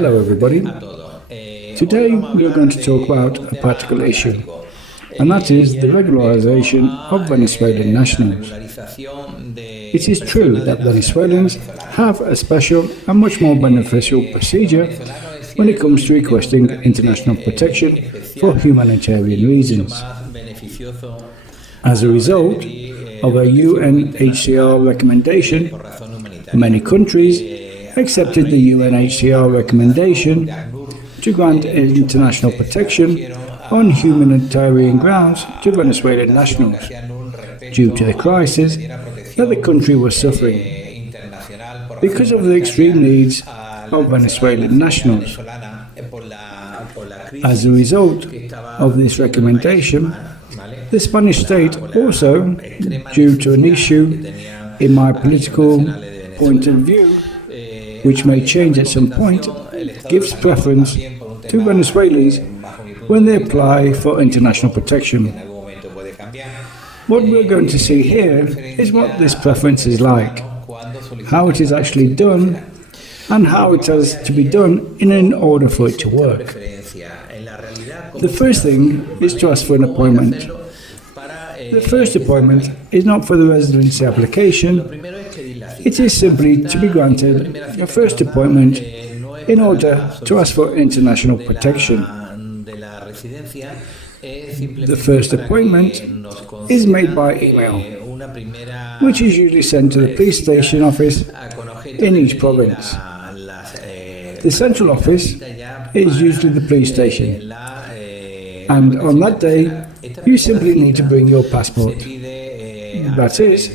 Hello everybody. Today we are going to talk about a practical issue, and that is the regularization of Venezuelan nationals. It is true that Venezuelans have a special and much more beneficial procedure when it comes to requesting international protection for humanitarian reasons. As a result of a UNHCR recommendation, many countries accepted the UNHCR recommendation to grant international protection on humanitarian grounds to Venezuelan nationals due to the crisis that the country was suffering. Because of the extreme needs of Venezuelan nationals. As a result of this recommendation, the Spanish state also, due to an issue in my political point of view, which may change at some point, gives preference to Venezuelans when they apply for international protection. What we're going to see here is what this preference is like, how it is actually done, and how it has to be done in order for it to work. The first thing is to ask for an appointment. The first appointment is not for the residency application. It is simply to be granted a first appointment in order to ask for international protection. The first appointment is made by email, which is usually sent to the police station office in each province. The central office is usually the police station, and on that day you simply need to bring your passport. That is,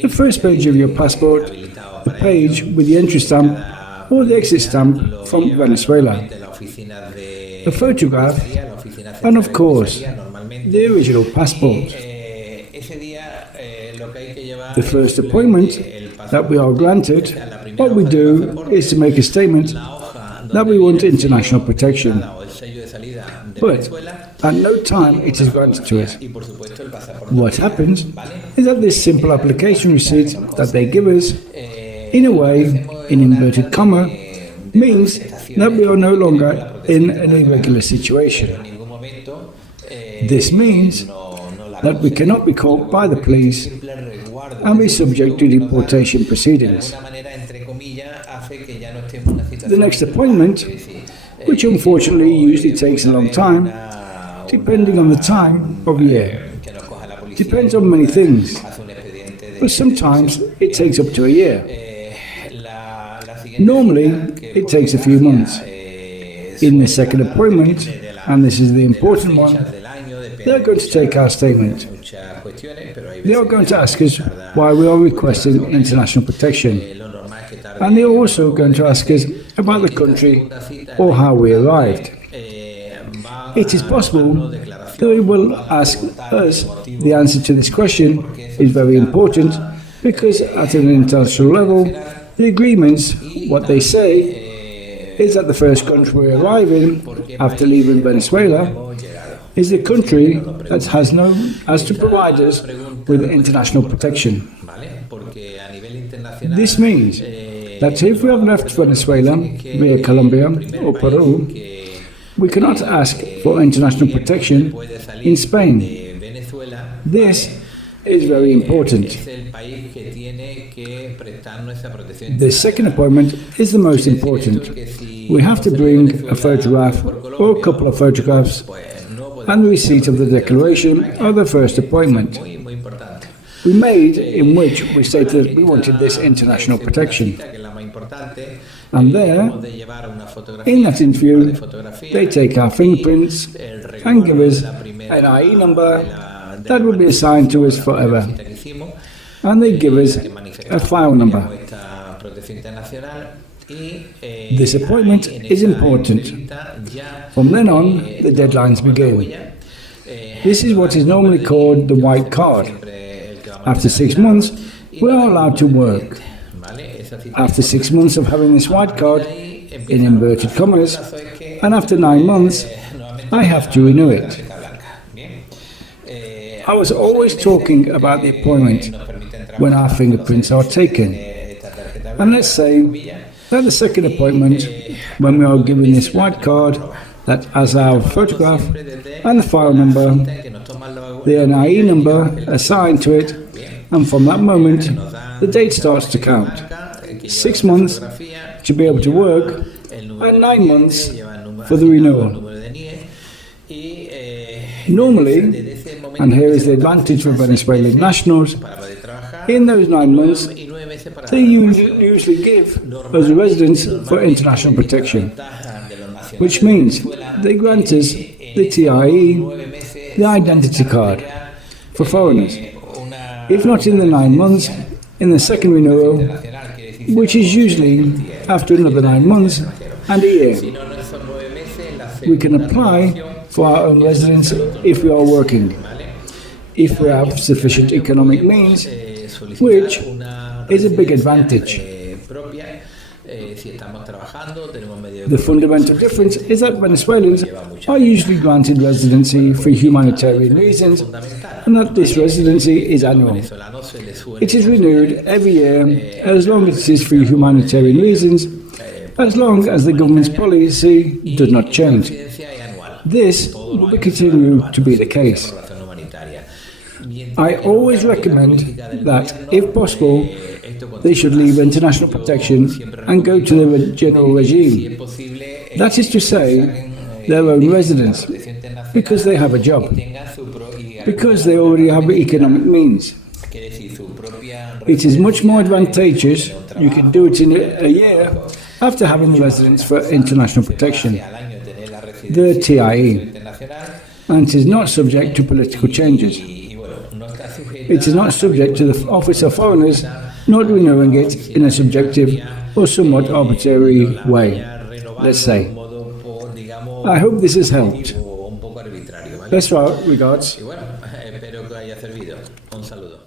the first page of your passport, the page with the entry stamp or the exit stamp from Venezuela, a photograph, and of course, the original passport. The first appointment that we are granted, what we do is to make a statement that we want international protection. But at no time it is granted to us. What happens is that this simple application receipt that they give us, in a way, in inverted comma, means that we are no longer in an irregular situation. This means that we cannot be caught by the police and be subject to deportation proceedings. The next appointment, which unfortunately usually takes a long time, depending on the time of year, depends on many things, but sometimes it takes up to a year. Normally, it takes a few months. In the second appointment, and this is the important one, they are going to take our statement. They are going to ask us why we are requesting international protection. And they are also going to ask us about the country or how we arrived. It is possible that they will ask us. The answer to this question is very important because at an international level, the agreements, what they say, is that the first country we arrive in after leaving Venezuela is the country that has to provide us with international protection. This means that if we have left Venezuela via Colombia or Peru, we cannot ask for international protection in Spain. This is very important. The second appointment is the most important. We have to bring a photograph or a couple of photographs and the receipt of the declaration of the first appointment we made, in which we stated that we wanted this international protection. And there, in that interview, they take our fingerprints and give us an IE number that will be assigned to us forever. And they give us a file number. This appointment is important. From then on, the deadlines begin. This is what is normally called the white card. After 6 months, we are allowed to work. After 6 months of having this white card, in inverted commas, and after 9 months, I have to renew it. I was always talking about the appointment when our fingerprints are taken. And let's say At the second appointment, when we are given this white card that has our photograph and the file number, the NIE number assigned to it, and from that moment, the date starts to count. 6 months to be able to work, and 9 months for the renewal. Normally, and here is the advantage for Venezuelan nationals, in those 9 months, they usually give us residence for international protection, which means they grant us the TIE, the identity card, for foreigners. If not in the 9 months, in the second renewal, which is usually after another 9 months and a year. We can apply for our own residence if we are working, if we have sufficient economic means, which is a big advantage. The fundamental difference is that Venezuelans are usually granted residency for humanitarian reasons, and that this residency is annual. It is renewed every year as long as it is for humanitarian reasons, as long as the government's policy does not change. This will continue to be the case. I always recommend that, if possible, they should leave international protection and go to the general regime. That is to say, their own residence, because they have a job, because they already have economic means. It is much more advantageous, you can do it in a year after having the residence for international protection, the TIE, and it is not subject to political changes. It is not subject to the Office of Foreigners not renewing it in a subjective or somewhat arbitrary way, let's say. I hope this has helped. Best regards. Un saludo.